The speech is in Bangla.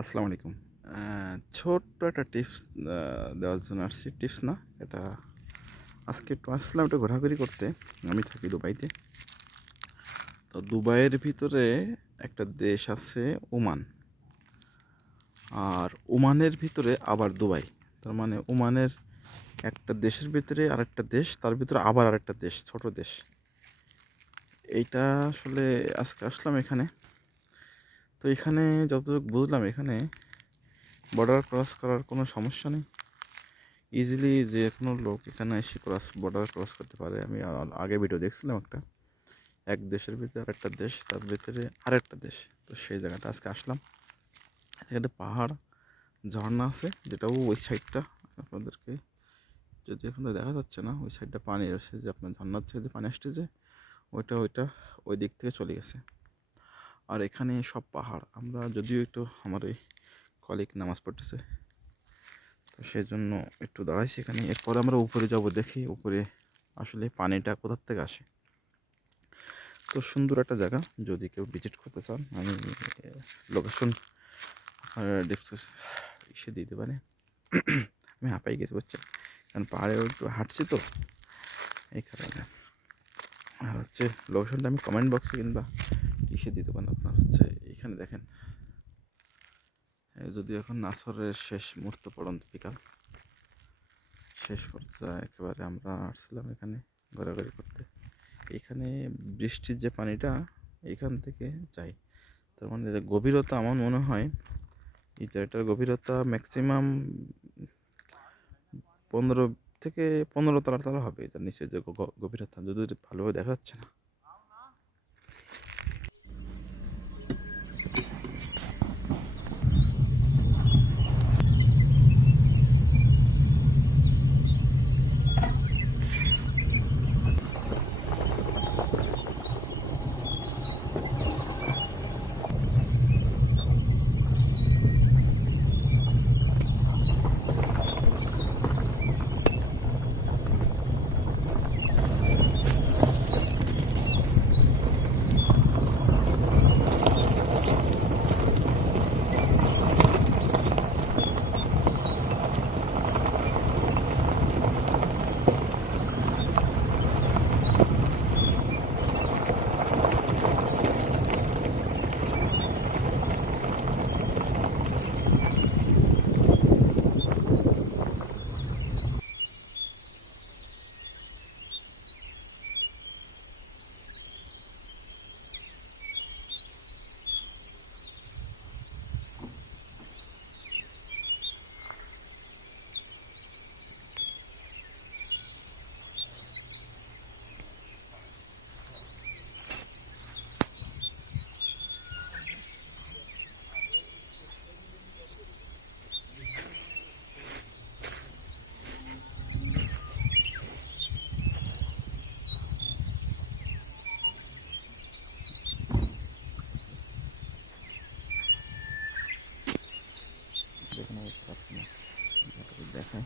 আসসালামু আলাইকুম। ছোট্ট একটা টিপস দেওয়ার জন্য আসছি। টিপস না, এটা আজকে একটু আসলাম একটু ঘোরাঘুরি করতে। আমি থাকি দুবাইতে। তো দুবাইয়ের ভিতরে একটা দেশ আছে ওমান। আর ওমানের ভিতরে আবার দুবাই। তার মানে ওমানের একটা দেশের ভিতরে আরেকটা দেশ, তার ভিতরে আবার আরেকটা দেশ, ছোট দেশ। এইটা আসলে আজকে আসলাম এখানে। তো এখানে যতটুকু বুঝলাম, এখানে বর্ডার ক্রস করার কোনো সমস্যা নেই। ইজিলি যে কোনো লোক এখানে এসে বর্ডার ক্রস করতে পারে। আমি আগে ভিডিও দেখছিলাম একটা, এক দেশের ভিতরে আরেকটা দেশ, তার ভিতরে আরেকটা দেশ। তো সেই জায়গাটা আজকে আসলাম। এখানে পাহাড়, ঝর্ণা আছে, যেটা ওই সাইডটা আপনাদেরকে যদি এখন দেখা যাচ্ছে না, ওই সাইডটা পানি আসছে, যে আপনার ঝর্ণার থেকে পানি আসতেছে, ওইটা ওই দিক থেকে চলে গেছে। আর এখানে সব পাহাড়। আমরা যদিও একটু আমার এই কলিগ নামাজ পড়তেছে, তো সেই জন্য একটু দাঁড়াইছি এখানে। এরপরে আমরা উপরে যাব, দেখি উপরে আসলে পানিটা কোথার থেকে আসে। তো সুন্দর একটা জায়গা, যদি কেউ ভিজিট করতে চান আমি লোকেশন ইসে দিতে পারি। আমি হাঁপাই গেছি বুঝছেন, কারণ পাহাড়ে একটু হাঁটছি তো এই কারণে। আর হচ্ছে লোকেশনটা আমি কমেন্ট বক্সে কিংবা ইসে দিতে পারেন। আপনার হচ্ছে এইখানে দেখেন, যদি এখন আসরের শেষ মুহূর্ত পড়ন্ত বিকাল শেষ পর্যায়ে একেবারে আমরা আসছিলাম এখানে ঘোরাঘুরি করতে। এখানে বৃষ্টির যে পানিটা এখান থেকে যায়, তার মানে এদের গভীরতা আমার মনে হয় এই জায়গাটার গভীরতা ম্যাক্সিমাম 15 থেকে 15 তলা হবে। এটার নিচে যে গভীরতা যদি ভালোভাবে দেখা যাচ্ছে না। দেখুন অবস্থা, দেখায়